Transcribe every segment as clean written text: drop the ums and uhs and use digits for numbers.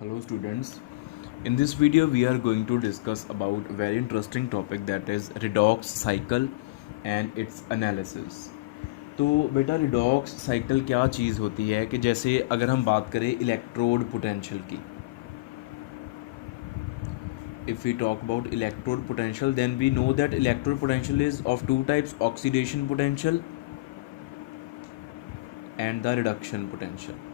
Hello students. In this video we are going to discuss about a very interesting topic that is redox cycle and its analysis. तो बेटा redox cycle क्या चीज़ होती है कि जैसे अगर हम बात करें इलेक्ट्रोड पोटेंशियल की, if we talk about electrode potential then we know that electrode potential is of two types, oxidation potential and the reduction potential.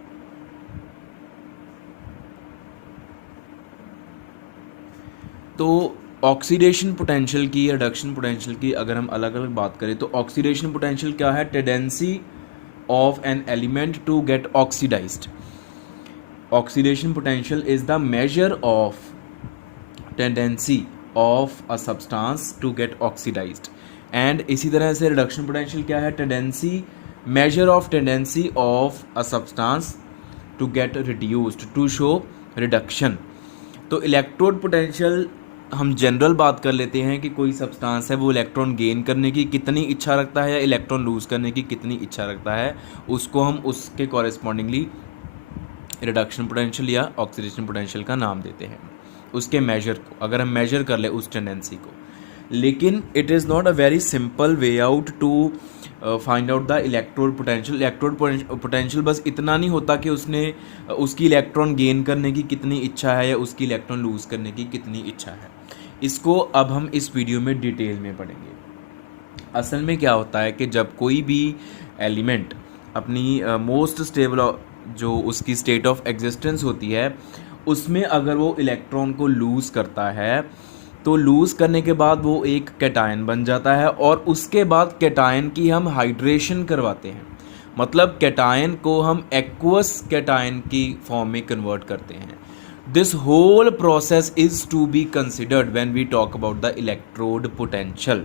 तो ऑक्सीडेशन पोटेंशियल की या रिडक्शन पोटेंशियल की अगर हम अलग अलग बात करें तो ऑक्सीडेशन पोटेंशियल क्या है? Tendency of an element to get oxidized. Oxidation potential is the measure of tendency of a substance to get oxidized. And इसी तरह से रिडक्शन पोटेंशियल क्या है? Tendency, measure of tendency of a substance to get reduced, to show reduction. तो electrode potential हम general बात कर लेते हैं कि कोई सब्सटेंस है वो इलेक्ट्रॉन गेन करने की कितनी इच्छा रखता है या इलेक्ट्रॉन लूज़ करने की कितनी इच्छा रखता है, उसको हम उसके कॉरेस्पॉन्डिंगली रिडक्शन पोटेंशियल या ऑक्सीडेशन पोटेंशियल का नाम देते हैं, उसके मेजर को, अगर हम मेजर कर ले उस टेंडेंसी को. लेकिन it is not a very simple way out to find out the electrode potential. Electrode potential बस इतना नहीं होता कि उसने उसकी इलेक्ट्रॉन गेन करने की कितनी इच्छा है या उसकी इलेक्ट्रॉन लूज़ करने की कितनी इच्छा है. इसको अब हम इस वीडियो में डिटेल में पढ़ेंगे. असल में क्या होता है कि जब कोई भी एलिमेंट अपनी मोस्ट स्टेबल जो उसकी स्टेट ऑफ एग्जिस्टेंस होती है उसमें अगर वो इलेक्ट्रॉन को लूज़ करता है तो लूज़ करने के बाद वो एक कैटायन बन जाता है और उसके बाद कैटायन की हम हाइड्रेशन करवाते हैं. मतलब कैटायन को हम एक्वस कैटायन की फॉर्म में कन्वर्ट करते हैं. This whole process is to be considered when we talk about the electrode potential.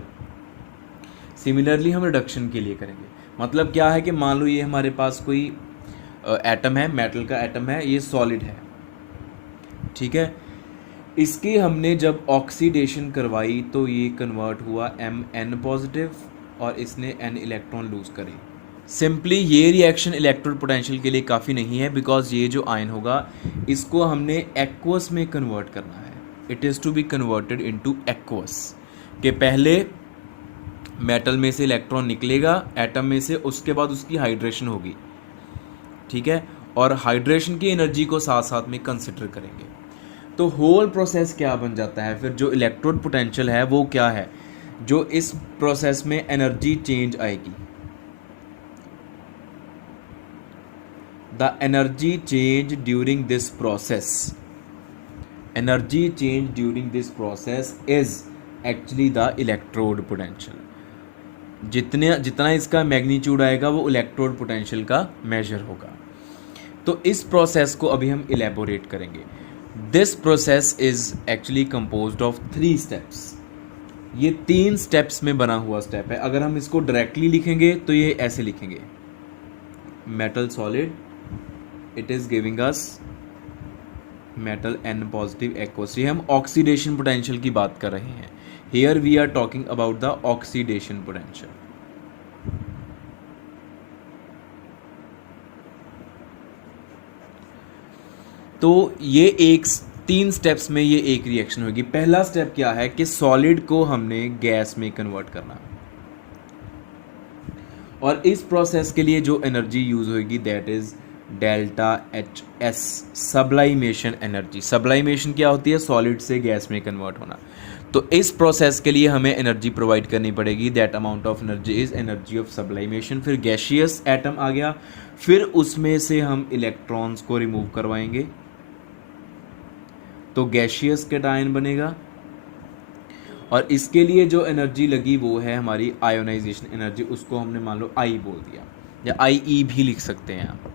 Similarly हम रिडक्शन के लिए करेंगे. मतलब क्या है कि मान लो ये हमारे पास कोई एटम है, मेटल का एटम है, ये सॉलिड है, ठीक है. इसकी हमने जब ऑक्सीडेशन करवाई तो ये कन्वर्ट हुआ Mn पॉजिटिव और इसने N इलेक्ट्रॉन लूज़ करे. सिंपली ये रिएक्शन इलेक्ट्रोड पोटेंशियल के लिए काफ़ी नहीं है बिकॉज ये जो आयन होगा इसको हमने एक्वस में कन्वर्ट करना है. It is to be converted into aqueous के पहले मेटल में से इलेक्ट्रॉन निकलेगा एटम में से, उसके बाद उसकी हाइड्रेशन होगी, ठीक है, और हाइड्रेशन की एनर्जी को साथ साथ में कंसिडर करेंगे. तो होल प्रोसेस क्या बन जाता है फिर? जो इलेक्ट्रोड पोटेंशियल है वो क्या है? जो इस प्रोसेस में एनर्जी चेंज आएगी, the energy change during this process, energy change during this process is actually the electrode potential. जितना इसका मैग्नीट्यूड आएगा वो इलेक्ट्रोड पोटेंशियल का मेजर होगा. तो इस प्रोसेस को अभी हम इलेबोरेट करेंगे. This process is actually composed of 3 steps. ये 3 स्टेप्स में बना हुआ स्टेप है. अगर हम इसको डायरेक्टली लिखेंगे तो ये ऐसे लिखेंगे, metal solid, it is giving us metal N positive aqueous. ये हम ऑक्सीडेशन पोटेंशियल की बात कर रहे हैं. Here we are talking about the oxidation potential. तो ये 3 स्टेप्स में ये एक रिएक्शन होगी. पहला स्टेप क्या है कि सॉलिड को हमने गैस में कन्वर्ट करना, और इस प्रोसेस के लिए जो एनर्जी यूज होगी that is delta H S, sublimation energy. Sublimation क्या होती है? सॉलिड से गैस में कन्वर्ट होना. तो इस प्रोसेस के लिए हमें एनर्जी प्रोवाइड करनी पड़ेगी. That amount of energy is energy of sublimation. फिर गैशियस एटम आ गया, फिर उसमें से हम इलेक्ट्रॉन्स को रिमूव करवाएंगे तो गैशियस कैटायन बनेगा. और इसके लिए जो एनर्जी लगी वो है हमारी आयोनाइजेशन एनर्जी. उसको हमने मान लो आई बोल दिया या IE भी लिख सकते हैं आप.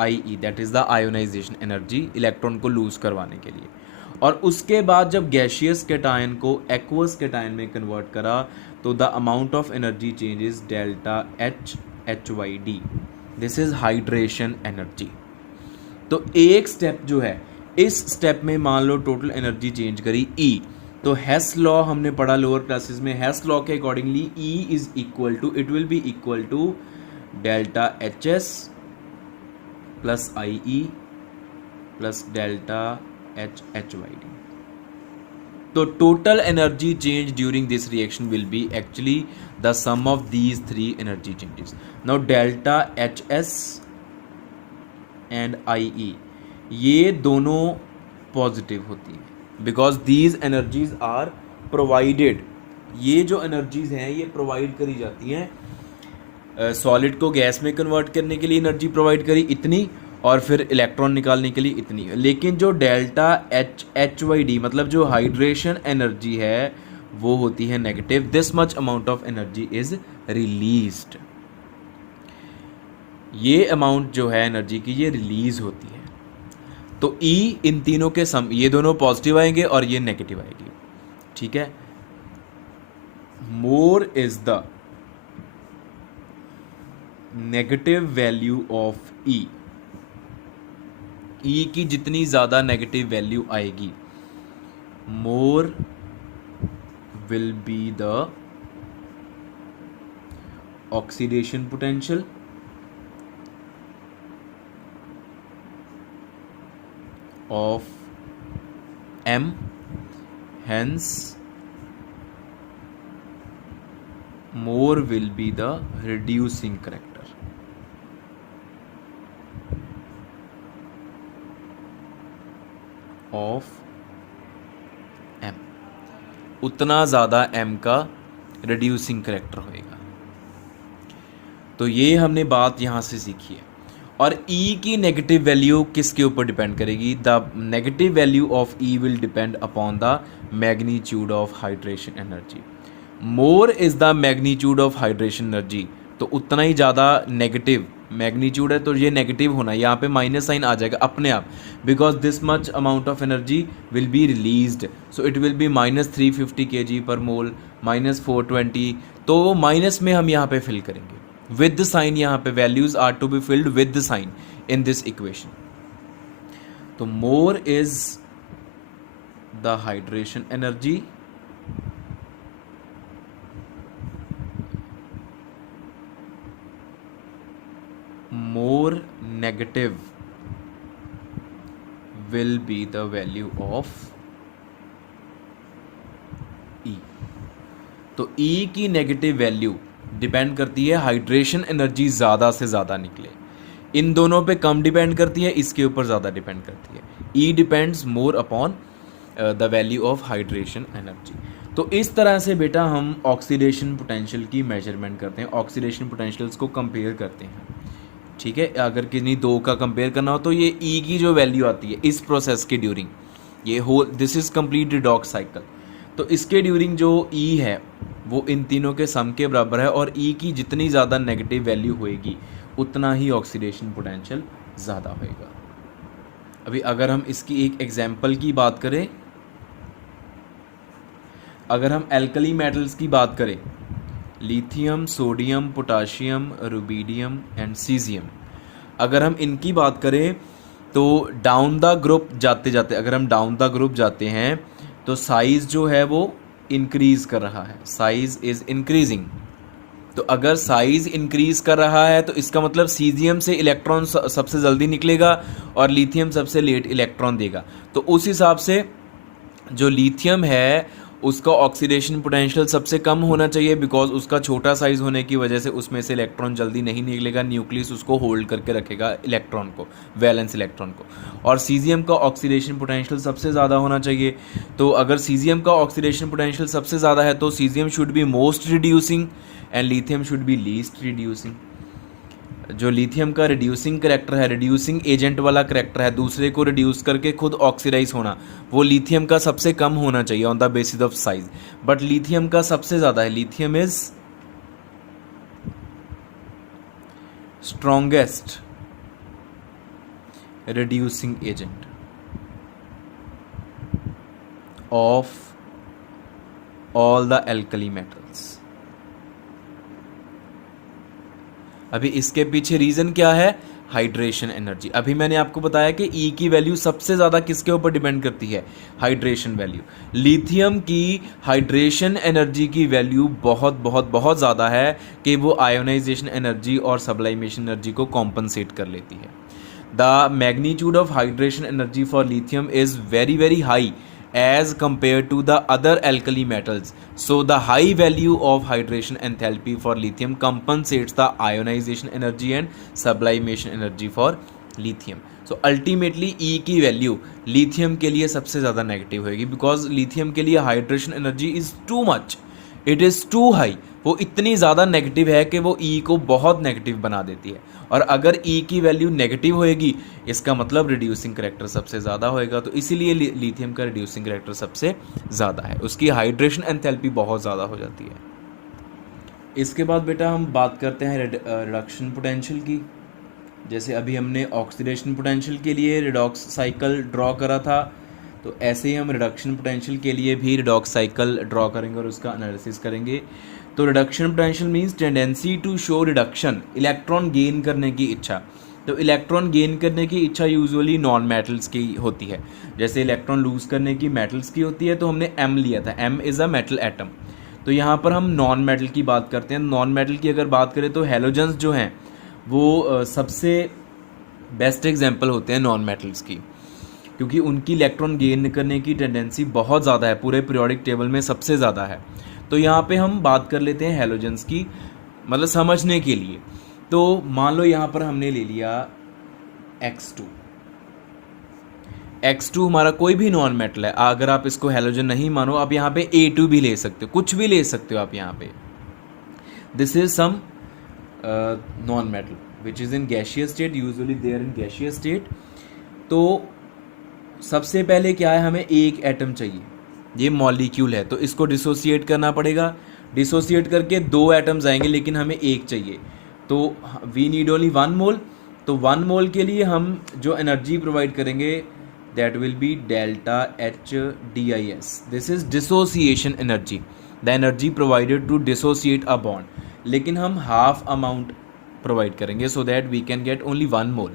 IE that is the ionization energy, electron को लूज करवाने के लिए. और उसके बाद जब गैशियस कैटायन को एक्वस कैटायन में कन्वर्ट करा तो the amount of energy change is delta HY/D. This is hydration energy. तो एक स्टेप जो है, इस स्टेप में मान लो टोटल एनर्जी चेंज करी E. तो हेस लॉ हमने पढ़ा लोअर क्लासेस में. हेस लॉ के accordingly E is equal to, it will be equal to delta HS plus IE plus delta H H Y D. तो total energy change during this reaction will be actually the sum of these three energy changes. Now delta HS and IE ये दोनों positive होती हैं because these energies are provided. ये जो energies हैं ये provide करी जाती हैं सॉलिड को गैस में कन्वर्ट करने के लिए एनर्जी प्रोवाइड करी इतनी, और फिर इलेक्ट्रॉन निकालने के लिए इतनी. लेकिन जो डेल्टा एच वाई डी मतलब जो हाइड्रेशन एनर्जी है वो होती है negative. This much amount of energy is released. ये अमाउंट जो है एनर्जी की ये रिलीज होती है. तो ई इन तीनों के सम, ये दोनों पॉजिटिव आएंगे और ये नेगेटिव आएगी. ठीक है. More is the negative value of E. E की जितनी ज़्यादा नेगेटिव वैल्यू आएगी more will be the oxidation potential of M. Hence more will be the reducing character of M. उतना ज़्यादा एम का रिड्यूसिंग करेक्टर होएगा. तो ये हमने बात यहाँ से सीखी है. और ई की नेगेटिव वैल्यू किसके ऊपर डिपेंड करेगी? The negative value of E will depend upon the magnitude of hydration energy. More is the magnitude of hydration energy, तो उतना ही ज़्यादा नेगेटिव मैग्नीट्यूड है तो ये नेगेटिव होना, यहाँ पे माइनस साइन आ जाएगा अपने आप, because this much amount of energy will be released. So it will B -350 kg पर मोल, -420. तो वो माइनस में हम यहाँ पे फिल करेंगे विद द साइन. यहाँ पे values are to be filled with the sign in this equation. तो more is the hydration energy more negative will be the value of E. तो E की नेगेटिव वैल्यू डिपेंड करती है hydration energy ज़्यादा से ज़्यादा निकले. इन दोनों पे कम डिपेंड करती है, इसके ऊपर ज़्यादा डिपेंड करती है. E depends more upon the value of hydration energy. तो इस तरह से बेटा हम ऑक्सीडेशन पोटेंशियल की मेजरमेंट करते हैं, ऑक्सीडेशन पोटेंशियल्स को कंपेयर करते हैं. ठीक है. अगर किन्हीं दो का कंपेयर करना हो तो ये ई की जो वैल्यू आती है इस प्रोसेस के ड्यूरिंग, ये हो this is complete redox cycle. तो इसके ड्यूरिंग जो ई है वो इन तीनों के सम के बराबर है, और ई की जितनी ज़्यादा नेगेटिव वैल्यू होएगी उतना ही ऑक्सीडेशन पोटेंशियल ज़्यादा होएगा. अभी अगर हम इसकी एक एग्जांपल की बात करें, अगर हम एल्कली मेटल्स की बात करें, lithium, sodium, potassium, rubidium and caesium, अगर हम इनकी बात करें तो डाउन द ग्रुप जाते जाते अगर हम डाउन द ग्रुप जाते हैं तो साइज़ जो है वो इंक्रीज़ कर रहा है. Size is increasing. तो अगर साइज़ इंक्रीज़ कर रहा है तो इसका मतलब सीजियम से इलेक्ट्रॉन सबसे जल्दी निकलेगा और लिथियम सबसे लेट इलेक्ट्रॉन देगा. तो उस हिसाब से जो लिथियम है उसका ऑक्सीडेशन पोटेंशियल सबसे कम होना चाहिए, बिकॉज उसका छोटा साइज़ होने की वजह से उसमें से इलेक्ट्रॉन जल्दी नहीं निकलेगा. न्यूक्लियस उसको होल्ड करके रखेगा इलेक्ट्रॉन को, वैलेंस इलेक्ट्रॉन को. और सीजियम का ऑक्सीडेशन पोटेंशियल सबसे ज़्यादा होना चाहिए. तो अगर सीजियम का ऑक्सीडेशन पोटेंशियल सबसे ज़्यादा है तो caesium should be most reducing and lithium should be least reducing. जो लिथियम का रिड्यूसिंग करेक्टर है, रिड्यूसिंग एजेंट वाला करेक्टर है, दूसरे को रिड्यूस करके खुद ऑक्सीडाइज होना, वो लिथियम का सबसे कम होना चाहिए on the basis of size. But lithium का सबसे ज़्यादा है. Lithium is strongest reducing agent of all the alkali metals. अभी इसके पीछे रीज़न क्या है? Hydration energy. अभी मैंने आपको बताया कि ई की वैल्यू सबसे ज़्यादा किसके ऊपर डिपेंड करती है? Hydration value. लिथियम की हाइड्रेशन एनर्जी की वैल्यू बहुत बहुत बहुत ज़्यादा है कि वो आयोनाइजेशन एनर्जी और सब्लाइमेशन एनर्जी को कॉम्पनसेट कर लेती है. The magnitude of hydration energy for lithium is very very high as compared to the other alkali metals. So the high value of hydration enthalpy for lithium compensates the ionization energy and sublimation energy for lithium. So ultimately E की value lithium के लिए सबसे ज़्यादा negative होगी, because lithium के लिए hydration energy is too much, it is too high. वो इतनी ज़्यादा नेगेटिव है कि वो ई को बहुत नेगेटिव बना देती है. और अगर ई की वैल्यू नेगेटिव होएगी इसका मतलब रिड्यूसिंग करेक्टर सबसे ज़्यादा होएगा. तो इसीलिए लिथियम का रिड्यूसिंग करेक्टर सबसे ज़्यादा है, उसकी हाइड्रेशन एंथैल्पी बहुत ज़्यादा हो जाती है. इसके बाद बेटा हम बात करते हैं रिडक्शन पोटेंशियल की. जैसे अभी हमने ऑक्सीडेशन पोटेंशियल के लिए रिडॉक्स साइकिल ड्रॉ करा था, तो ऐसे ही हम रिडक्शन पोटेंशियल के लिए भी रिडॉक्स साइकिल ड्रॉ करेंगे और उसका एनालिसिस करेंगे. तो reduction potential means tendency to show reduction, electron gain करने की इच्छा. तो इलेक्ट्रॉन गेन करने की इच्छा यूजुअली नॉन मेटल्स की होती है. जैसे इलेक्ट्रॉन लूज करने की मेटल्स की होती है, तो हमने एम लिया था, M is a metal atom. तो यहाँ पर हम नॉन मेटल की बात करते हैं. नॉन मेटल की अगर बात करें तो हेलोजन्स जो हैं वो सबसे बेस्ट एग्जांपल होते हैं नॉन मेटल्स की, क्योंकि उनकी इलेक्ट्रॉन गेन करने की टेंडेंसी बहुत ज़्यादा है, पूरे पीरियोडिक टेबल में सबसे ज़्यादा है. तो यहाँ पे हम बात कर लेते हैं हेलोजन्स की, मतलब समझने के लिए. तो मान लो यहाँ पर हमने ले लिया X2. X2 हमारा कोई भी नॉन मेटल है. अगर आप इसको हेलोजन नहीं मानो, आप यहाँ पे A2 भी ले सकते हो, कुछ भी ले सकते हो आप यहाँ पे. This is some non metal which is in gaseous state, usually they are in gaseous state. तो सबसे पहले क्या है, हमें एक एटम चाहिए, ये मॉलिक्यूल है, तो इसको डिसोसिएट करना पड़ेगा. डिसोसिएट करके दो एटम्स आएंगे, लेकिन हमें एक चाहिए, तो वी नीड ओनली 1 मोल. तो 1 मोल के लिए हम जो एनर्जी प्रोवाइड करेंगे that will be delta H D I S. This is dissociation energy, the energy provided to dissociate a bond. लेकिन हम हाफ अमाउंट प्रोवाइड करेंगे so that we can get only 1 mole.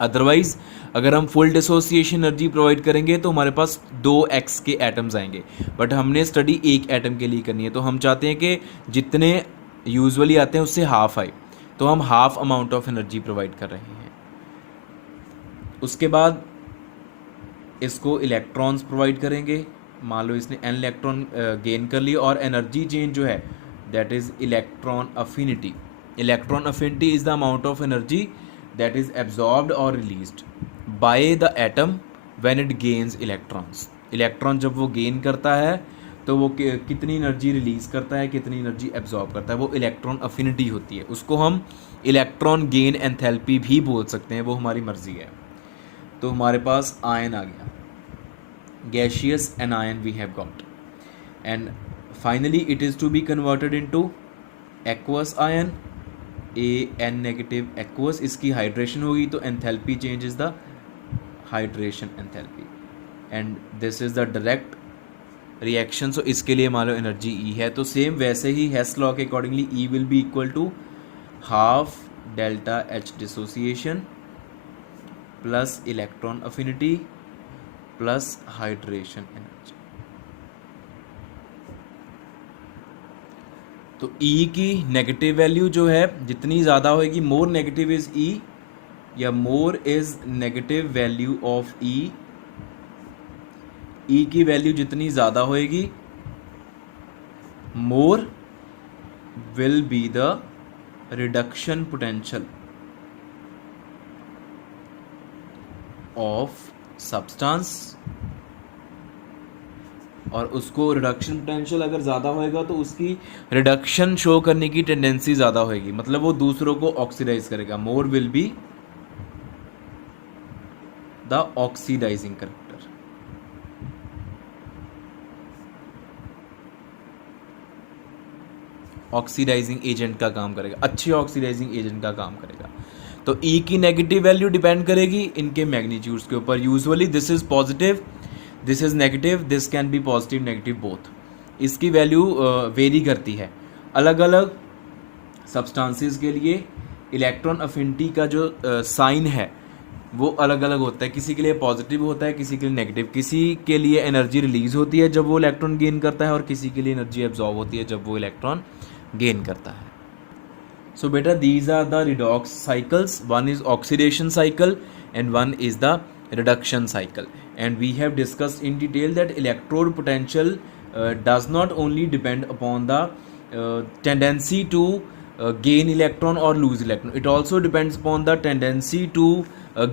Otherwise अगर हम full dissociation energy provide करेंगे तो हमारे पास 2x के atoms आएंगे, बट हमने स्टडी एक एटम के लिए करनी है. तो हम चाहते हैं कि जितने यूजुअली आते हैं उससे हाफ आए, तो हम half amount of energy provide कर रहे हैं. उसके बाद इसको इलेक्ट्रॉन्स प्रोवाइड करेंगे. मान लो इसने n इलेक्ट्रॉन गेन कर लिए, और एनर्जी चेंज जो है that is electron affinity. Electron affinity is the amount of energy that is absorbed or released by the atom when it gains electrons. Electron जब वो गेन करता है तो वो कितनी एनर्जी रिलीज करता है, कितनी एनर्जी एब्जॉर्ब करता है, वो इलेक्ट्रॉन अफिनिटी होती है. उसको हम इलेक्ट्रॉन गेन एंथैल्पी भी बोल सकते हैं, वो हमारी मर्जी है. तो हमारे पास आयन आ गया, gaseous anion we have got, and finally it is to be converted into aqueous ion, An negative aqueous. इसकी हाइड्रेशन होगी तो enthalpy change is the hydration enthalpy, and this is the direct reaction. So इसके लिए मान low energy E है, तो same वैसे ही हेस लॉ के accordingly E will be equal to half delta H dissociation plus electron affinity plus hydration energy. तो E की नेगेटिव वैल्यू जो है जितनी ज़्यादा होगी, मोर नेगेटिव इज़ E या मोर is negative value of E. E की वैल्यू जितनी ज़्यादा होएगी मोर will be the reduction potential of substance. और उसको रिडक्शन पोटेंशियल अगर ज़्यादा होएगा तो उसकी रिडक्शन शो करने की टेंडेंसी ज़्यादा होएगी, मतलब वो दूसरों को ऑक्सीडाइज करेगा. More will be the oxidizing character. Oxidizing agent का काम करेगा, अच्छे ऑक्सीडाइजिंग एजेंट का काम करेगा. तो E की नेगेटिव वैल्यू डिपेंड करेगी इनके मैग्नीट्यूड्स के ऊपर. Usually this is positive, this is negative, this can be positive negative both. इसकी वैल्यू वेरी करती है अलग अलग सब्सटेंसेस के लिए. इलेक्ट्रॉन अफिनिटी का जो साइन है वो अलग अलग होता है, किसी के लिए पॉजिटिव होता है, किसी के लिए नेगेटिव. किसी के लिए एनर्जी रिलीज होती है जब वो इलेक्ट्रॉन गेन करता है, और किसी के लिए एनर्जी एब्जॉर्ब होती है जब वो इलेक्ट्रॉन गेन करता है. So beta, these are the redox cycles. One is oxidation cycle and one is the reduction cycle. And we have discussed in detail that electrode potential does not only depend upon the tendency to gain electron or lose electron. It also depends upon the tendency to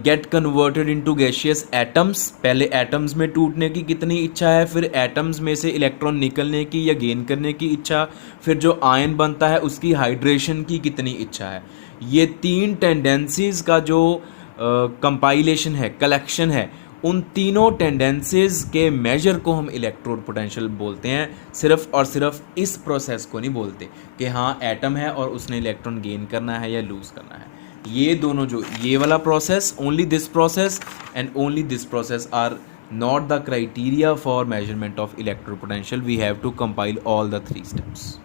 get converted into gaseous atoms. पहले atoms में टूटने की कितनी इच्छा है, फिर atoms में से इलेक्ट्रॉन निकलने की या गेन करने की इच्छा, फिर जो आयन बनता है उसकी हाइड्रेशन की कितनी इच्छा है. ये तीन टेंडेंसीज का जो कंपाइलेशन है, कलेक्शन है, उन तीनों टेंडेंसीज के मेजर को हम इलेक्ट्रोड पोटेंशियल बोलते हैं. सिर्फ और सिर्फ इस प्रोसेस को नहीं बोलते कि हाँ एटम है और उसने इलेक्ट्रॉन गेन करना है या लूज़ करना है. ये दोनों जो ये वाला process, only this process and only this process are not the criteria for measurement of electrode potential. We have to compile all the three steps.